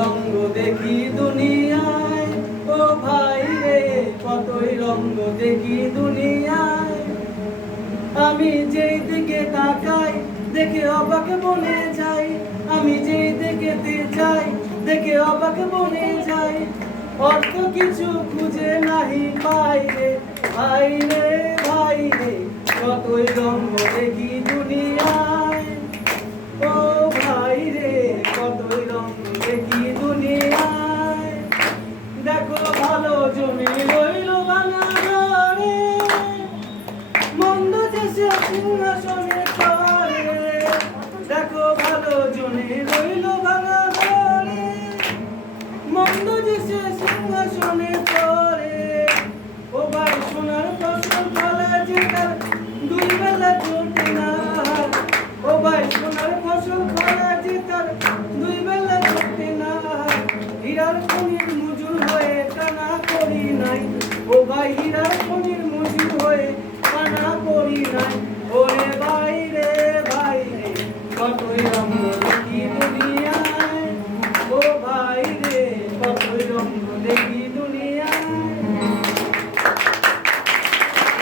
রঙ্গ দেখি দুনিয়ায়, ও ভাই রে কতই রঙ্গ দেখি দুনিয়ায়। আমি যেই দিকে তাকাই দেখে অবাক বনে যাই, আমি যেই দিকেতে যাই দেখে অবাক বনে যাই। অর্থ কিছু খুঁজে নাহি পাই রে ভাই রে ভাই রে, কতই রঙ্গ দেখি দুনিয়ায়। ও ভাই রে কতই রঙ্গ দেখি দুনিয়ায়। দেখো ভালো জমি রইল ভাঙা ঘরে, মন্দ দেশে সিংহাসনে চড়ে। দেখো ভালো জমি রইল ভাঙা ঘরে, মন্দ দেশে সিংহাসনে চড়ে। ও ভাই সোনার ফসল ফলা যে তার দুই বেলা জোটে না, ও ভাই সোনার ফসল ফলা যে তার দুই বেলা জোটে না। হীরার খনির মজুর হয়ে টানা করি নাই, ও ভাই হীরার খনির মজুর হয়ে